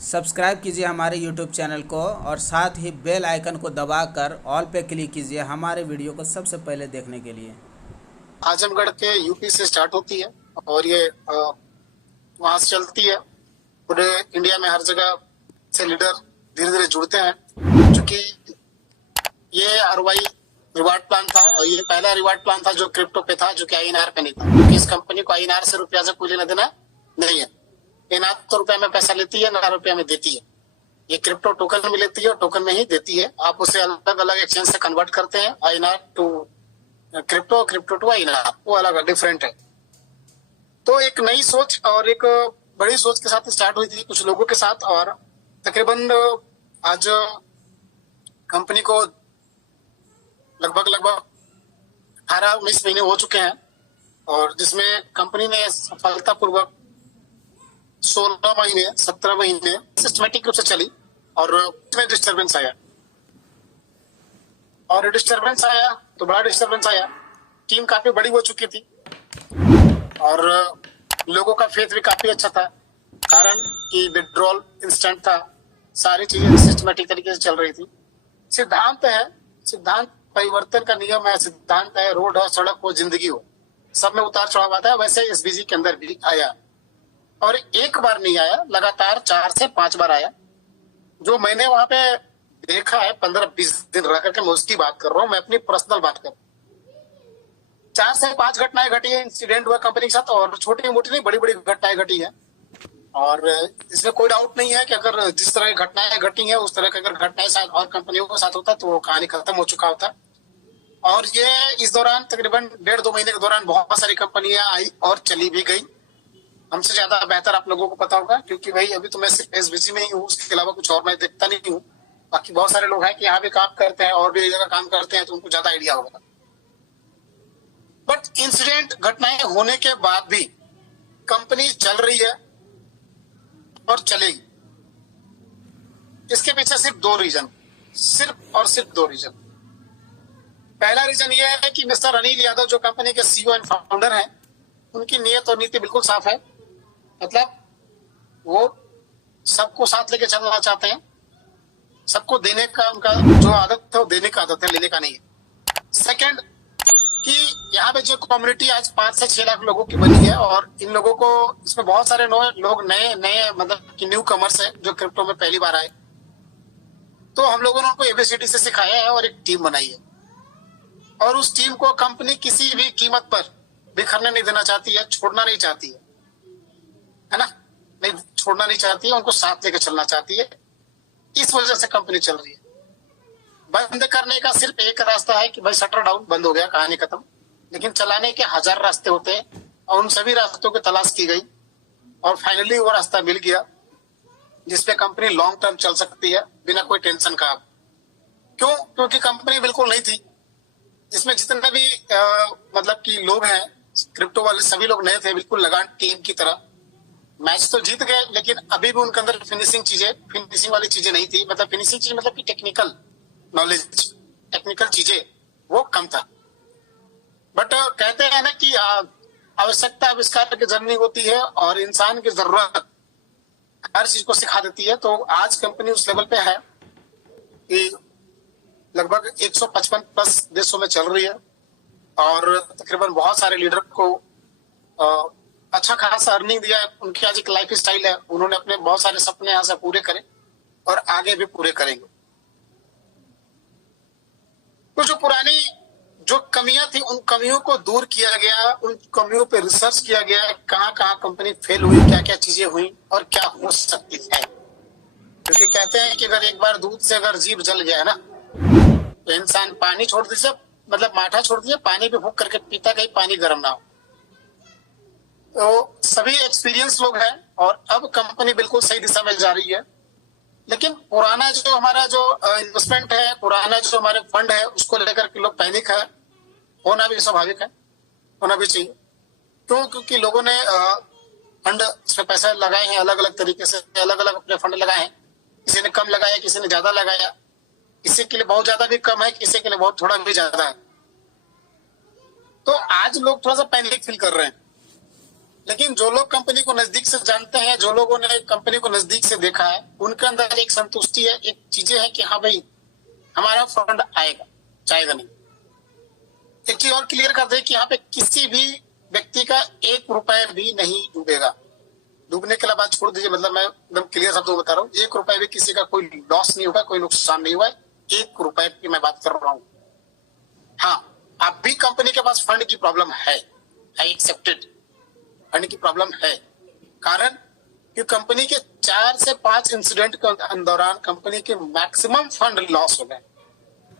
Subscribe कीजिए हमारे YouTube channel को और साथ ही बेल आइकन को दबाकर ऑल पे क्लिक कीजिए हमारे वीडियो को सबसे पहले देखने के लिए। आजमगढ़ के यूपी से स्टार्ट होती है और ये वहां से चलती है। पूरे इंडिया में हर जगह से लीडर धीरे धीरे जुड़ते हैं, क्योंकि ये आरवाई रिवार्ड प्लान था और ये पहला रिवार्ड प्लान था जो क्रिप्टो पे था, जो कि आईएनआर पे नहीं था, क्योंकि इस कंपनी को आईएनआर से रुपया से कोई लेना देना नहीं है। आईएनआर तो रुपया में पैसा लेती है, ना रुपया में देती है। ये क्रिप्टो टोकन में लेती है और टोकन में ही देती है। आप उसे अलग अलग एक्सचेंज से कन्वर्ट करते हैं, INR to crypto, crypto to INR, वो अलग डिफरेंट है। तो एक नई सोच और एक बड़ी सोच के साथ स्टार्ट हुई थी कुछ लोगों के साथ, और तकरीबन आज कंपनी को लगभग 18-19 महीने हो चुके हैं, और जिसमें कंपनी ने सफलतापूर्वक 16 महीने 17 महीने सिस्टमेटिक रूप से चली। और उसमें डिस्टर्बेंस आया, और डिस्टर्बेंस आया तो बड़ा डिस्टर्बेंस आया। टीम काफी बड़ी हो चुकी थी और लोगों का फेथ भी काफी अच्छा था, कारण कि विड्रॉल इंस्टेंट था, सारी चीजें सिस्टमेटिक तरीके से चल रही थी। सिद्धांत है, सिद्धांत परिवर्तन का नियम है, सिद्धांत है रोड हो, सड़क हो, जिंदगी हो, सब में उतार चढ़ाव आता है। वैसे एसबीजी के अंदर भी आया, और एक बार नहीं आया, लगातार 4 से 5 बार आया। जो मैंने वहां पे देखा है 15-20 दिन रह करके, मैं उसकी बात कर रहा हूँ, मैं अपनी पर्सनल बात कर रहा हूँ। 4 से 5 घटनाएं घटी है, इंसिडेंट हुआ कंपनी के साथ, और छोटी मोटी नहीं, बड़ी बड़ी घटनाएं घटी है। और इसमें कोई डाउट नहीं है कि अगर जिस तरह की घटनाएं घटी है उस तरह की अगर घटनाएं साथ और कंपनियों के साथ होता तो कहानी खत्म हो चुका होता। और ये इस दौरान तकरीबन 1.5-2 महीने के दौरान बहुत सारी कंपनियां आई और चली भी गई। हमसे ज्यादा बेहतर आप लोगों को पता होगा, क्योंकि भाई अभी तो मैं सिर्फ एसबीसी में ही हूँ, उसके अलावा कुछ और मैं देखता नहीं हूँ। बाकी बहुत सारे लोग हैं कि यहाँ भी काम करते हैं और भी एक जगह काम करते हैं, तो उनको ज्यादा आइडिया होगा। बट इंसिडेंट घटनाएं होने के बाद भी कंपनी चल रही है और चलेगी। इसके पीछे सिर्फ 2 रीजन, सिर्फ और सिर्फ 2 रीजन। पहला रीजन ये है कि मिस्टर अनिल यादव जो कंपनी के सीईओ एंड फाउंडर हैं, उनकी नियत और नीति बिल्कुल साफ है। मतलब वो सबको साथ लेके चलना चाहते हैं, सबको देने का उनका जो आदत है वो देने का आदत है, लेने का नहीं है। सेकंड कि यहाँ पे जो कम्युनिटी आज 5 से 6 लाख लोगों की बनी है, और इन लोगों को इसमें बहुत सारे लोग नए नए मतलब कि न्यू कमर्स है जो क्रिप्टो में पहली बार आए। तो हम लोगों ने उनको एबीसीडी से सिखाया है और एक टीम बनाई है, और उस टीम को कंपनी किसी भी कीमत पर बिखरने नहीं देना चाहती है, छोड़ना नहीं चाहती है ना, नहीं छोड़ना नहीं चाहती है, उनको साथ लेके चलना चाहती है। इस वजह से कंपनी चल रही है। बंद करने का सिर्फ एक रास्ता है कि भाई शटर डाउन, बंद हो गया, कहानी खत्म। लेकिन चलाने के 1000 रास्ते होते हैं, और उन सभी रास्तों की तलाश की गई, और फाइनली वो रास्ता मिल गया जिसपे कंपनी लॉन्ग टर्म चल सकती है बिना कोई टेंशन का। क्यों? क्योंकि कंपनी बिल्कुल नहीं थी। इसमें जितने भी मतलब कि लोग हैं क्रिप्टो वाले, सभी लोग नए थे, बिल्कुल लगान टीम की तरह। मैच तो जीत गए, लेकिन अभी भी उनके अंदर फिनिशिंग वाली चीजें नहीं थी। मतलब फिनिशिंग चीज मतलब कि टेक्निकल नॉलेज, टेक्निकल चीजें वो कम था। बट कहते हैं ना कि आवश्यकता आविष्कार की जननी होती है, और इंसान की जरूरत हर चीज को सिखा देती है। तो आज कंपनी उस लेवल पे है कि लगभग 155 प्लस देशों में चल रही है, और तकरीबन बहुत सारे लीडर को अच्छा खासा अर्निंग दिया है। उनकी आज एक लाइफ स्टाइल है, उन्होंने अपने बहुत सारे सपने यहाँ से पूरे करे और आगे भी पूरे करेंगे। तो जो पुरानी जो कमियां थी, उन कमियों को दूर किया गया, उन कमियों पे रिसर्च किया गया, कहाँ कहाँ कंपनी फेल हुई, क्या क्या चीजें हुई और क्या हो सकती है। क्योंकि कहते हैं कि अगर एक बार दूध से अगर जीभ जल गया ना, तो इंसान पानी छोड़ दीजिए, मतलब माठा छोड़ दीजिए, पानी भी फूंक करके पीता, कहीं पानी गर्म ना हो। तो सभी एक्सपीरियंस लोग हैं, और अब कंपनी बिल्कुल सही दिशा में जा रही है। लेकिन पुराना जो हमारा जो इन्वेस्टमेंट है, पुराना जो हमारे फंड है, उसको लेकर के लोग पैनिक है। होना भी स्वाभाविक है, होना भी चाहिए। क्यों? क्योंकि लोगों ने फंड इसमें पैसा लगाए हैं, अलग अलग तरीके से अलग अलग अपने फंड लगाए हैं। किसी ने कम लगाया, किसी ने ज्यादा लगाया, किसी के लिए बहुत ज्यादा भी कम है, किसी के लिए बहुत थोड़ा भी ज्यादा है। तो आज लोग थोड़ा सा पैनिक फील कर रहे हैं। लेकिन जो लोग कंपनी को नजदीक से जानते हैं, जो लोगों ने कंपनी को नजदीक से देखा है, उनके अंदर एक संतुष्टि है, एक चीजें है कि हाँ भाई हमारा फंड आएगा, जाएगा नहीं। एक चीज और क्लियर कर दे कि यहाँ पे किसी भी व्यक्ति का 1 रुपए भी नहीं डूबेगा। डूबने के लिए बात छोड़ दीजिए, मतलब मैं एकदम क्लियर शब्दों में बता रहा हूँ, 1 रुपए भी किसी का कोई लॉस नहीं होगा, कोई नुकसान नहीं हुआ है। 1 रुपए की मैं बात कर रहा हूँ। हाँ, अब भी कंपनी के पास फंड की प्रॉब्लम है, आई एक्सेप्टेड, फंड की प्रॉब्लम है। कारण कि कंपनी के 4 से 5 इंसिडेंट के दौरान कंपनी के मैक्सिमम फंड लॉस हो गए।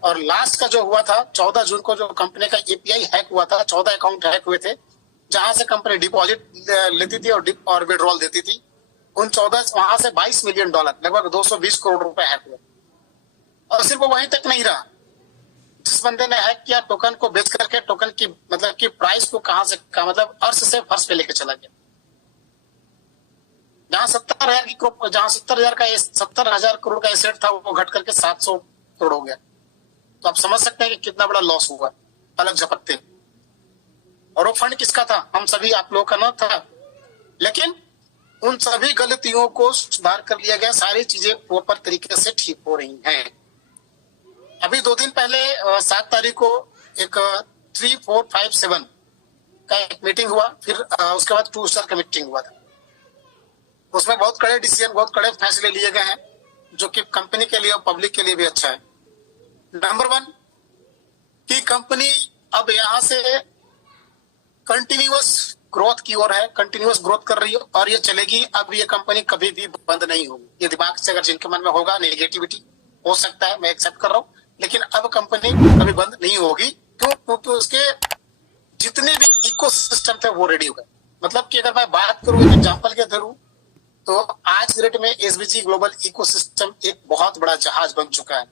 और लास्ट का जो हुआ था 14 जून को, जो कंपनी का एपीआई हैक हुआ था, 14 अकाउंट हैक हुए थे, जहां से कंपनी डिपॉजिट लेती थी और विड्रॉल देती थी। उन 14 वहां से $22 मिलियन, लगभग 220 करोड़ रुपए हैक हुए। और सिर्फ वो वहीं तक नहीं रहा, जिस बंदे ने हैक किया, टोकन को बेच करके टोकन की मतलब की प्राइस को कहां से मतलब अर्श से फर्श पे लेके चला गया। जहां 70,000 करोड़ का एसेट था, वो घट करके 700 करोड़ हो गया। तो आप समझ सकते हैं कि कितना बड़ा लॉस हुआ पलक झपकते। और वो फंड किसका था? हम सभी, आप लोगों का ना था। लेकिन उन सभी गलतियों को सुधार कर लिया गया, सारी चीजें प्रॉपर तरीके से ठीक हो रही हैं। अभी 2 दिन पहले 7 तारीख को एक 3, 4, 5, 7 का एक मीटिंग हुआ, फिर उसके बाद 2 स्टार का मीटिंग हुआ था। उसमें बहुत कड़े डिसीजन, बहुत कड़े फैसले लिए गए हैं, जो कि कंपनी के लिए और पब्लिक के लिए भी अच्छा है। नंबर 1 कि कंपनी अब यहां से कंटिन्यूअस ग्रोथ की ओर है, कंटिन्यूअस ग्रोथ कर रही है और ये चलेगी। अब ये कंपनी कभी भी बंद नहीं होगी। ये दिमाग से अगर जिनके मन में होगा नेगेटिविटी, हो सकता है, मैं एक्सेप्ट कर रहा हूँ, लेकिन अब कंपनी कभी बंद नहीं होगी। क्यों? क्योंकि उसके जितने भी इकोसिस्टम थे वो रेडी हो गए। मतलब कि अगर मैं बात करूं एक एग्जांपल के थ्रू, तो आज के डेट में एसबीजी ग्लोबल इकोसिस्टम एक बहुत बड़ा जहाज बन चुका है।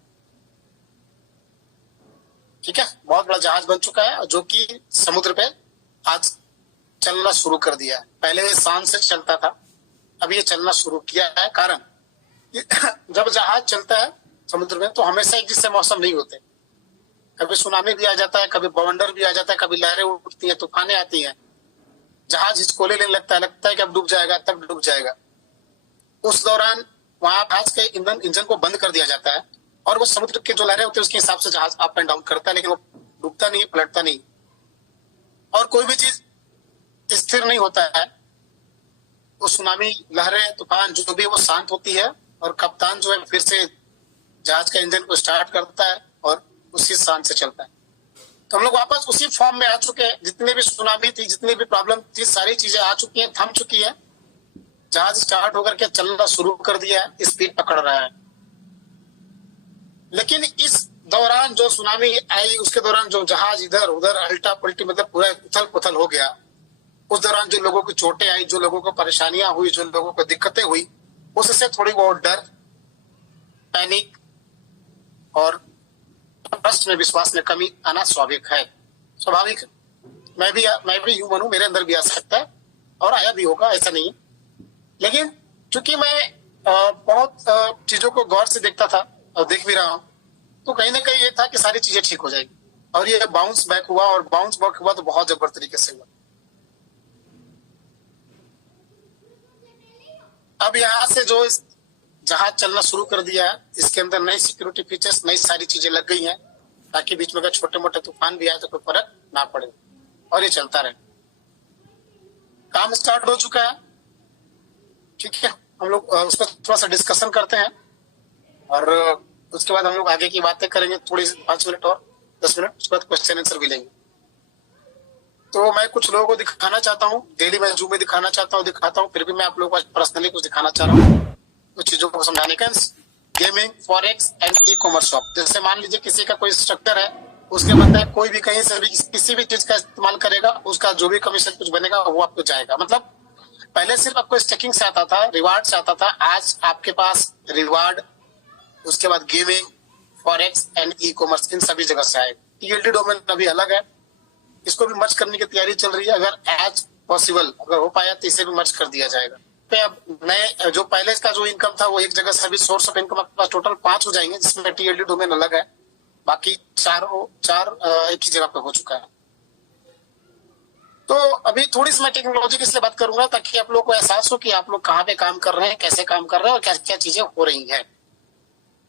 ठीक है, बहुत बड़ा जहाज बन चुका है, जो कि समुद्र पे आज चलना शुरू कर दिया है। पहले सांस से चलता था, अब ये चलना शुरू किया है। कारण जब जहाज चलता है समुद्र में, तो हमेशा एक जैसे मौसम नहीं होते। कभी सुनामी भी आ जाता है, कभी बवंडर भी आ जाता है, कभी लहरें उठती हैं, तूफानें आती हैं, जहाज हिचकोले लेने लगता है कि अब डूब जाएगा, तब डूब जाएगा। उस दौरान वहां जहाज के इंजन को बंद कर दिया जाता है और वो समुद्र के जो लहरें होती है उसके हिसाब से जहाज अप एंड डाउन करता है, लेकिन वो डूबता नहीं, पलटता नहीं। और कोई भी चीज स्थिर नहीं होता है। वो सुनामी, लहरें, तूफान जो भी, वो शांत होती है और कप्तान जो है फिर से जहाज का इंजन को स्टार्ट करता है और उसी शान से चलता है। तो हम लोग वापस उसी फॉर्म में आ चुके हैं। जितने भी सुनामी थी, जितनी भी प्रॉब्लम थी, सारी चीजें आ चुकी हैं, थम चुकी है। जहाज स्टार्ट होकर के चलना शुरू कर दिया है, स्पीड पकड़ रहा है। लेकिन इस दौरान जो सुनामी आई, उसके दौरान जो जहाज इधर उधर अल्टा पलटी, मतलब पूरा उथल पुथल हो गया। उस दौरान जो लोगों की चोटें आई, जो लोगों को परेशानियां हुई, जो लोगों को दिक्कतें हुई, उससे थोड़ी बहुत डर, पैनिक और ट्रस्ट में, विश्वास में कमी आना स्वाभाविक है। स्वाभाविक है। मैं भी ह्यूमन हूं, मेरे अंदर भी आ सकता है और आया भी होगा, ऐसा नहीं है। लेकिन चूंकि मैं बहुत चीजों को गौर से देखता था और देख भी रहा हूं, तो कहीं ना कहीं ये था कि सारी चीजें ठीक हो जाएगी। और ये बाउंस बैक हुआ, और बाउंस बैक हुआ तो बहुत जबरदस्त तरीके से हुआ। अब यहाँ से जो जहाज चलना शुरू कर दिया है, इसके अंदर नई सिक्योरिटी फीचर्स, नई सारी चीजें लग गई हैं, ताकि बीच में अगर छोटे मोटे तूफान भी आए तो कोई फर्क ना पड़े और ये चलता रहे। काम स्टार्ट हो चुका है। ठीक है, हम लोग उस पर थोड़ा सा डिस्कशन करते हैं और उसके बाद हम लोग आगे की बातें करेंगे, थोड़ी 5 मिनट और 10 मिनट, उसके बाद क्वेश्चन आंसर भी लेंगे। तो मैं कुछ लोगों को दिखाना चाहता हूँ, डेली मैं जूम में दिखाता हूँ, फिर भी मैं आप लोगों को पर्सनली कुछ दिखाना चाह रहा हूँ, कुछ चीजों को समझाने का। Gaming, forex and e commerce shop. जैसे मान लीजिए किसी का कोई स्ट्रक्चर है, उसके बंदा कोई भी कहीं से भी किसी भी चीज का इस्तेमाल करेगा, उसका जो भी कमीशन कुछ बनेगा वो आपको जाएगा। मतलब पहले सिर्फ आपको स्टेकिंग से आता था, रिवार्ड से आता था, आज आपके पास रिवार्ड, उसके बाद gaming, forex and e commerce, इन सभी जगह से आएगा। टीएलडी डोमेन अभी अलग है, इसको भी मर्ज करने की तैयारी चल रही है। अगर एज पॉसिबल, अगर हो पाया तो इसे भी मर्ज कर दिया जाएगा। पे अब नए जो पहले का जो इनकम था वो एक जगह से भी सोर्स ऑफ इनकम आपके पास टोटल 5 हो जाएंगे, जिसमें टीएलडी डोमेन अलग है, बाकी चार एक ही जगह पे हो चुका है। तो अभी थोड़ी सी मैं टेक्नोलॉजी की इसलिए बात करूंगा ताकि आप लोग को एहसास हो कि आप लोग कहाँ पे काम कर रहे हैं, कैसे काम कर रहे हैं और क्या क्या चीजें हो रही हैं।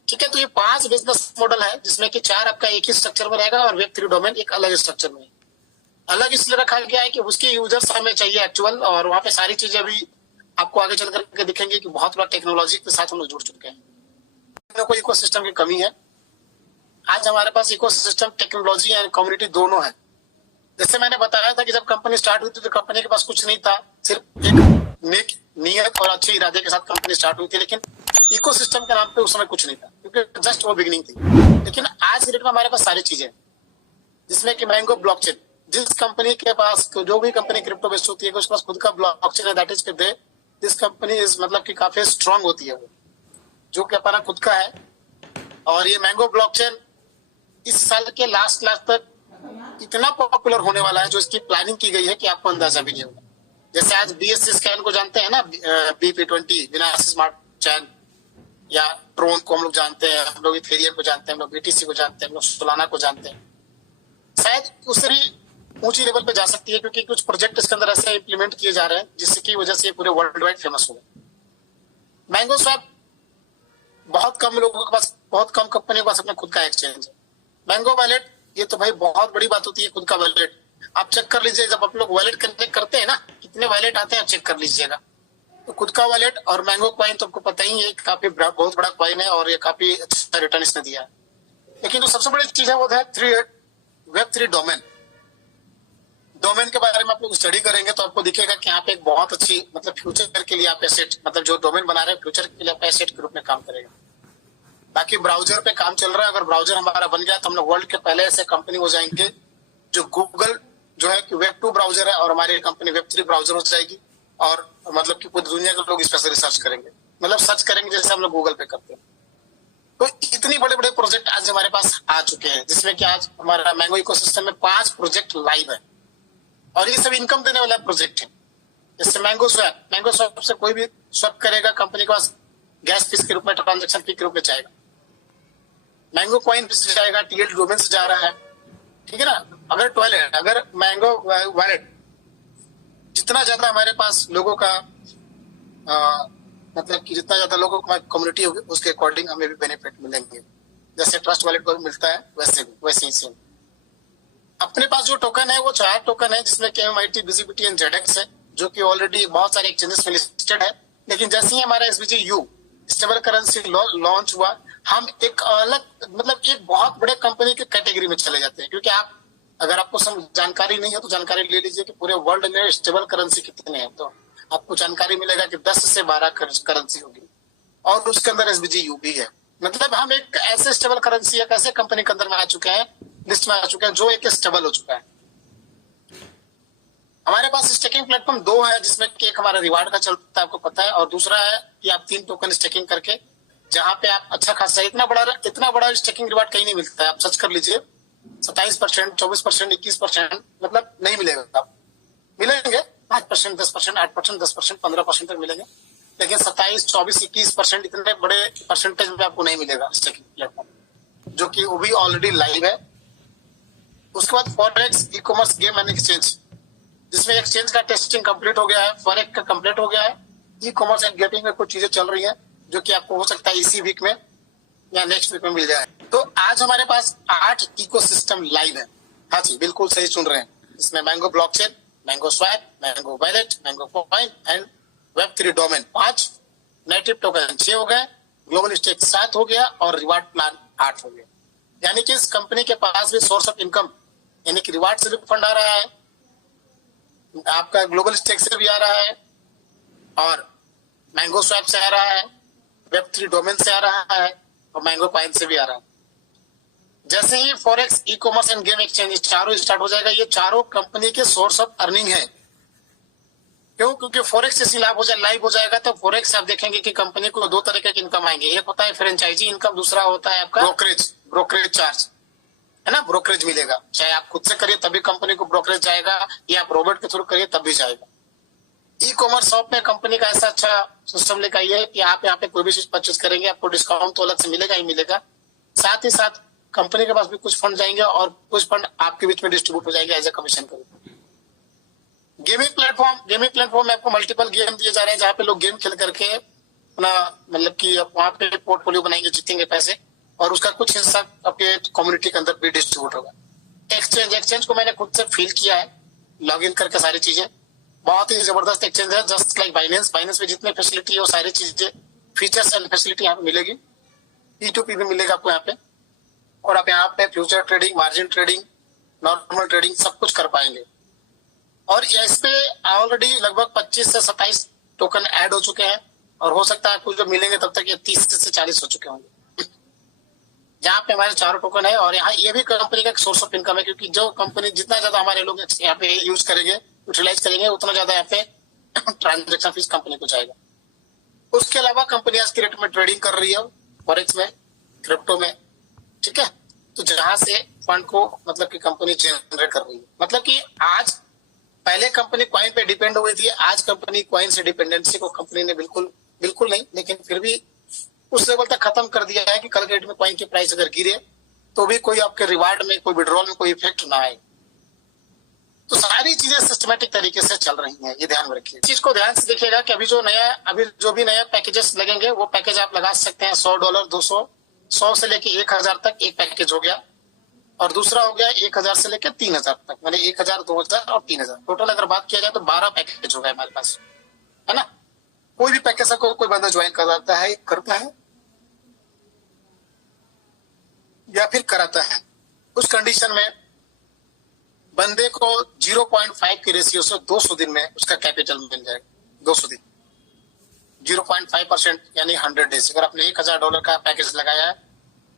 ठीक है, तो ये 5 बिजनेस मॉडल है जिसमें कि 4 आपका एक ही स्ट्रक्चर में रहेगा और वेब3 डोमेन एक अलग स्ट्रक्चर में। अलग इसलिए रखा गया है कि उसके यूजर्स हमें चाहिए एक्चुअल, और वहां पे सारी चीजें अभी आपको आगे चल करके दिखेंगे कि बहुत बड़ा टेक्नोलॉजी के साथ हम लोग जुड़ चुके हैं। कोई इकोसिस्टम की कमी है। आज हमारे पास इकोसिस्टम, टेक्नोलॉजी एंड कम्युनिटी दोनों है। जैसे मैंने बताया था कि जब कंपनी स्टार्ट हुई थी तो कंपनी के पास कुछ नहीं था, सिर्फ एक नेक नियत और अच्छे इरादे के साथ कंपनी स्टार्ट हुई थी, लेकिन इकोसिस्टम के नाम पे उस समय कुछ नहीं था क्योंकि जस्ट वो बिगिनिंग थी। लेकिन आज के डेट में हमारे पास सारी चीजें, जिसमें कि मैंगो ब्लॉकचेन, जिस कंपनी के पास, जो भी कंपनी क्रिप्टो बेस्ड होती है उसके पास खुद का ब्लॉकचेन है, that is this company is मतलब कि काफी स्ट्रांग होती है वो, जो कि अपना खुद का है। और ये मैंगो ब्लॉकचेन इस साल के लास्ट तक इतना पॉपुलर होने वाला है, जो इसकी प्लानिंग की गई है कि आपको अंदाजा भी नहीं होगा। जैसे आज BSC स्कैन को जानते हैं ना, BP20 बिनास स्मार्ट चैन, या ट्रोन को हम लोग जानते हैं, हम लोग इथेरियम को जानते हैं, हम लोग BTC को जानते हैं, हम लोग सोलाना को जानते हैं। शायद उससे भी ऊंची लेवल पे जा सकती है क्योंकि कुछ प्रोजेक्ट इसके अंदर ऐसे इंप्लीमेंट किए जा रहे हैं जिसकी वजह से पूरे वर्ल्ड वाइड फेमस हो गए। मैंगो स्वैप बहुत कम लोगों के पास, बहुत कम कंपनियों के पास अपना खुद का एक्सचेंज है। मैंगो वॉलेट, ये तो भाई बहुत बड़ी बात होती है, खुद का वॉलेट। आप चेक कर लीजिए, जब आप लोग वॉलेट कनेक्ट करते हैं ना, कितने वॉलेट आते हैं चेक कर लीजिएगा। तो खुद का वॉलेट और मैंगो कॉइन तो आपको पता ही है, काफी बहुत बड़ा कॉइन है और ये काफी अच्छा रिटर्न इसने दिया है। लेकिन जो सबसे बड़ी चीज है वो है वेब3 डोमेन। डोमेन के बारे में आप लोग स्टडी करेंगे तो आपको दिखेगा कि यहाँ पे एक बहुत अच्छी, मतलब फ्यूचर के लिए आप एसेट, मतलब जो डोमेन बना रहे हैं फ्यूचर के लिए आप एसेट के रूप में काम करेगा। बाकी ब्राउजर पे काम चल रहा है, अगर ब्राउजर हमारा बन गया तो हम लोग वर्ल्ड के पहले ऐसे कंपनी हो जाएंगे जो गूगल जो है कि वेब2 ब्राउजर है और हमारी कंपनी वेब3 ब्राउजर हो जाएगी, और मतलब कि पूरी दुनिया के लोग इस पर से रिसर्च करेंगे, मतलब सर्च करेंगे जैसे हम लोग गूगल पे करते हैं। तो इतनी बड़े बड़े प्रोजेक्ट आज हमारे पास आ चुके हैं, जिसमें कि आज हमारा मैंगो इकोसिस्टम में 5 प्रोजेक्ट लाइव है और ये सब इनकम देने वाला प्रोजेक्ट है। जैसे मैंगो स्वैप से कोई भी स्वैप करेगा कंपनी के पास गैस फीस के रूप में, ट्रांजेक्शन फी के रूप में जाएगा। मैंगो कॉइन से जाएगा, TL डोमेन से जा रहा है, ठीक है ना। अगर मैंगो वॉलेट जितना ज्यादा हमारे पास लोगों का मतलब कि जितना ज्यादा लोगों का कम्युनिटी होगी उसके अकॉर्डिंग हमें भी बेनिफिट मिलेंगे। जैसे ट्रस्ट वॉलेट को भी मिलता है वैसे ही सेम। अपने पास जो टोकन है वो 4 टोकन है, जिसमें KMIT, BZBT एंड ZX है, जो कि ऑलरेडी बहुत सारे एक्सचेंजेस में लिस्टेड है। लेकिन जैसे ही हमारा SBGU स्टेबल करेंसी लॉन्च हुआ, हम एक अलग, मतलब एक बहुत बड़े कंपनी के कैटेगरी में चले जाते हैं। क्योंकि आप, अगर आपको जानकारी नहीं है तो जानकारी ले लीजिए कि पूरे वर्ल्ड में स्टेबल करेंसी कितने हैं, तो आपको जानकारी मिलेगा कि 10 से 12 करेंसी होगी और उसके अंदर SBGU भी है। मतलब हम एक ऐसे स्टेबल करेंसी, एक ऐसे कंपनी के अंदर में आ चुके हैं, लिस्ट में आ चुके हैं जो एक स्टेबल हो चुका है। हमारे पास स्टेकिंग प्लेटफॉर्म 2 है, जिसमें कि एक हमारा रिवार्ड का चलता है, आपको पता है, और दूसरा है कि आप 3 टोकन स्टेकिंग करके, जहां पे आप अच्छा खासा, इतना बड़ा स्टेकिंग रिवार्ड कहीं नहीं मिलता है। आप सर्च कर लीजिए, 27%, 24%, 21%, मतलब नहीं मिलेगा। आप मिलेंगे 5%, 10%, 8%, 10%, 15% तक मिलेंगे, लेकिन 27, 24, 21% इतने बड़े परसेंटेज में आपको नहीं मिलेगा स्टेकिंग प्लेटफॉर्म, जो कि वो भी ऑलरेडी लाइव है। उसके बाद forex e commerce game and exchange, जिसमें एक्सचेंज का टेस्टिंग कंप्लीट हो गया है, फॉरेक्स का कंप्लीट हो गया है। ई कॉमर्स एंड गेमिंग में कुछ चीजें चल रही हैं जो कि आपको हो सकता है इसी वीक में या नेक्स्ट वीक में मिल जाए। तो आज हमारे पास 8 इकोसिस्टम लाइव है। हाँ जी, बिल्कुल सही सुन रहे हैं। इसमें mango blockchain, mango swap, mango wallet, mango coin and Web3 domain 5, native token 6 हो गए, ग्लोबल स्टेक 7 हो गया और रिवार्ड प्लान 8 हो गया। यानी कि इस कंपनी के पास भी सोर्स ऑफ इनकम, यानी कि रिवार्ड से भी फंड आ रहा है, आपका ग्लोबल स्टेक से भी आ रहा है, और मैंगो स्वैप से आ रहा है, वेब3 डोमेन से आ रहा है, और मैंगो कॉइन से भी आ रहा है। जैसे ही forex, e commerce and game exchange चारों स्टार्ट हो जाएगा, ये चारों कंपनी के सोर्स ऑफ अर्निंग है। क्यों? क्योंकि फॉरेक्स जैसी लाइव हो जाएगा तो फॉरेक्स आप देखेंगे कि कंपनी को 2 तरह के इनकम आएंगे। एक होता है फ्रेंचाइजी इनकम, दूसरा होता है आपका ब्रोकरेज चार्ज, है ना। ब्रोकरेज मिलेगा, चाहे आप खुद से करिए तभी कंपनी को ब्रोकरेज जाएगा, या आप रोबोट के थ्रू करिए तब भी जाएगा। ई कॉमर्स शॉप में कंपनी का ऐसा अच्छा सिस्टम लेकर आई है कि आप यहाँ पे कोई भी चीज परचेज करेंगे आपको डिस्काउंट तो अलग से मिलेगा ही मिलेगा, साथ ही साथ कंपनी के पास भी कुछ फंड जाएंगे और कुछ फंड आपके बीच में डिस्ट्रीब्यूट हो जाएंगे एज ए कमीशन के रूप में। गेमिंग प्लेटफॉर्म में आपको मल्टीपल गेम दिए जा रहे हैं, जहाँ पे लोग गेम खेल करके अपना मतलब कि वहां पे पोर्टफोलियो बनाएंगे, जीतेंगे पैसे, और उसका कुछ हिस्सा आपके कम्युनिटी के अंदर भी डिस्ट्रीब्यूट होगा। एक्सचेंज को मैंने खुद से फील किया है, लॉग इन करके सारी चीजें, बहुत ही जबरदस्त एक्सचेंज है, जस्ट लाइक बाइनेंस में जितने फैसिलिटी है वो सारी चीजें, फीचर्स एंड फैसिलिटी यहाँ पे मिलेगी। P2P भी मिलेगा आपको यहाँ पे, और आप यहाँ पे future trading, margin trading, normal trading सब कुछ कर पाएंगे। और इस पे ऑलरेडी लगभग 25 से 27 टोकन ऐड हो चुके हैं, और हो सकता है आपको जो मिलेंगे तब तक ये 30 से 40 हो चुके होंगे, जहाँ पे हमारे 4 टोकन है। और यहाँ ये भी कंपनी का सोर्स ऑफ इनकम है, क्योंकि जो कंपनी जितना ज्यादा हमारे लोग यहाँ पे यूज करेंगे, यूटिलाइज करेंगे, उतना ज्यादा यहाँ पे ट्रांजेक्शन फीस कंपनी को जाएगा। उसके अलावा कंपनी आज के रेट में ट्रेडिंग कर रही है, फॉरेक्स में, क्रिप्टो में, ठीक है। तो जहां से फंड को मतलब कि कंपनी जनरेट कर रही है, मतलब कि आज पहले कंपनी कॉइन पे डिपेंड हुई थी, आज कंपनी कॉइन से डिपेंडेंसी को कंपनी ने बिल्कुल नहीं, लेकिन फिर भी उस लेवल तक खत्म कर दिया है कि कल डेट में कॉइन की प्राइस अगर गिरे तो भी कोई आपके रिवार्ड में, कोई विड्रॉल में कोई इफेक्ट ना आए। तो सारी चीजें सिस्टमेटिक तरीके से चल रही हैं, ये ध्यान में रखिए। चीज को ध्यान से देखिएगा कि अभी जो भी नया पैकेजेस लगेंगे वो पैकेज आप लगा सकते हैं। $100, 200, 100 से लेके 1000 तक एक पैकेज हो गया, और दूसरा हो गया 1000 से लेकर 3000 तक, मतलब 1000, 2000 और 3000, टोटल अगर बात किया जाए तो 12 पैकेज हो गए हमारे पास, है ना। कोई भी पैकेज को कोई बंदा ज्वाइन करता है या फिर कराता है, उस कंडीशन में बंदे को 0.5 की रेशियो से 200 दिन में उसका कैपिटल मिल जाएगा। 200 दिन 0.5% यानी 100 डेज। अगर आपने $1000 का पैकेज लगाया है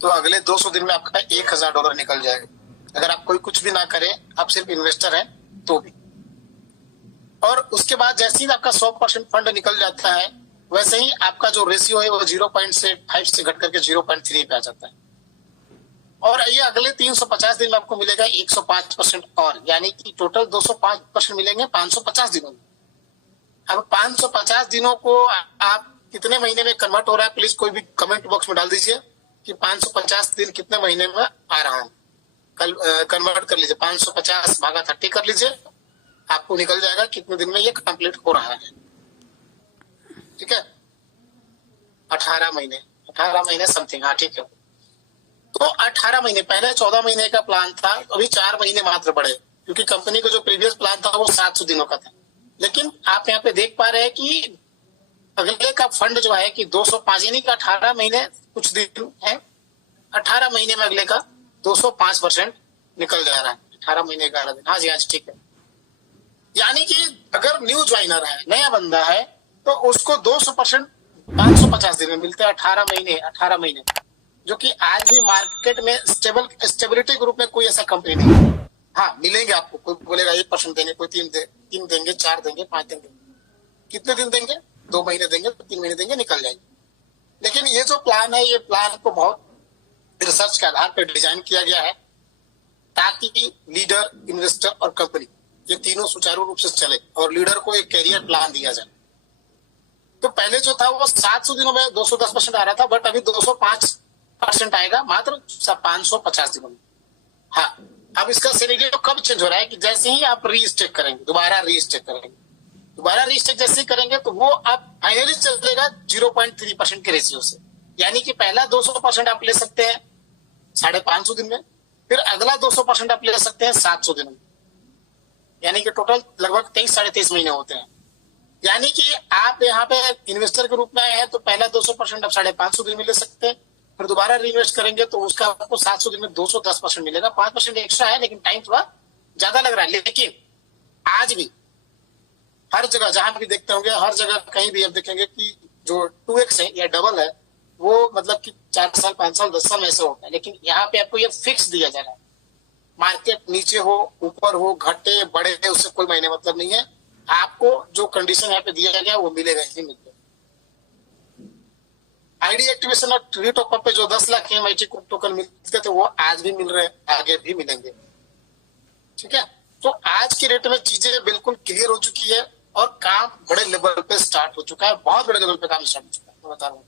तो अगले 200 दिन में आपका $1000 निकल जाएगा, अगर आप कोई कुछ भी ना करें, आप सिर्फ इन्वेस्टर हैं तो भी। और उसके बाद जैसे ही आपका 100% फंड निकल जाता है, वैसे ही आपका जो रेशियो है वो 0.5 से घट करके 0.3 पे आ जाता है। और ये अगले 350 दिन में आपको मिलेगा 105% और, यानी कि टोटल 205% मिलेंगे 550 दिनों में। अब 550 दिनों को आप कितने महीने में कन्वर्ट हो रहा है, प्लीज कोई भी कमेंट बॉक्स में डाल दीजिए कि 550 दिन कितने महीने में आ रहा है। कल कन्वर्ट कर लीजिए, 550 भागा 30 कर लीजिए, आपको निकल जाएगा कितने दिन में ये कंप्लीट हो रहा है, ठीक है। 18 महीने समथिंग, हाँ ठीक है। तो 18 महीने, पहले 14 महीने का प्लान था, अभी 4 महीने मात्र बढ़े, क्योंकि कंपनी का जो प्रीवियस प्लान था वो 700 दिनों का था। लेकिन आप यहाँ पे देख पा रहे हैं कि अगले का फंड जो है कि 205, यानी कि 18 महीने कुछ दिन है, 18 महीने में अगले का 205% निकल जा रहा है। 18 महीने 11 दिन, हाँ जी ठीक है। यानी कि अगर न्यू ज्वाइनर है, नया बंदा है, तो उसको 200% 550 दिन में मिलते हैं। 18 महीने, जो कि आज भी मार्केट में स्टेबिलिटी ग्रुप में कोई ऐसा कंपनी नहीं है। हाँ मिलेंगे आपको, कोई बोलेगा 1% देंगे, कोई 3 देंगे, 4 देंगे, 5 देंगे। कितने दिन देंगे? 2 महीने देंगे, 3 महीने देंगे, निकल जाएंगे। लेकिन ये जो प्लान है, ये प्लान को बहुत रिसर्च के आधार पर डिजाइन किया गया है, ताकि लीडर, इन्वेस्टर और कंपनी ये तीनों सुचारू रूप से चले, और लीडर को एक कैरियर प्लान दिया जाए। तो पहले जो था वो 700 दिनों में 210% आ रहा था, बट अभी 205% आएगा मात्र 550 दिनों में। हाँ, अब इसका सिनेरियो कब चेंज हो रहा है कि जैसे ही आप रीस्टेक करेंगे, दोबारा रीस्टेक जैसे ही करेंगे, तो वो आप फाइनली चलेगा 0.3% के रेशियो से। यानी कि पहला 200% आप ले सकते हैं 550 दिन में, फिर अगला 200% आप ले सकते हैं 700 दिन में, यानी कि टोटल लगभग 23-23.5 महीने होते हैं। यानी कि आप यहाँ पे इन्वेस्टर के रूप में आए हैं, तो पहला 200% आप 550 दिन में ले सकते हैं, फिर दोबारा रीइन्वेस्ट करेंगे तो उसका आपको 700 दिन में 210% मिलेगा। 5% एक्स्ट्रा है, लेकिन टाइम थोड़ा ज्यादा लग रहा है। लेकिन आज भी हर जगह जहां भी देखते होंगे, हर जगह कहीं भी आप देखेंगे कि जो 2x है या डबल है, वो मतलब कि 4 साल, 5 साल, 10 साल में ऐसे होता है। लेकिन यहाँ पे आपको ये फिक्स दिया जा रहा है, मार्केट नीचे हो, ऊपर हो, घटे बढ़े, उससे कोई मायने मतलब नहीं है। आपको जो कंडीशन यहाँ पे दिया गया वो मिलेगा ही मिलेगा। आईडी एक्टिवेशन और रीटॉप पे जो 10 लाख MIT टोकन मिलते थे, वो आज भी मिल रहे हैं, आगे भी मिलेंगे, ठीक है। तो आज के रेट में चीजें बिल्कुल क्लियर हो चुकी है, और काम बड़े लेवल पे स्टार्ट हो चुका है, बहुत बड़े लेवल पे काम स्टार्ट हो चुका है, मैं बता रहा हूँ।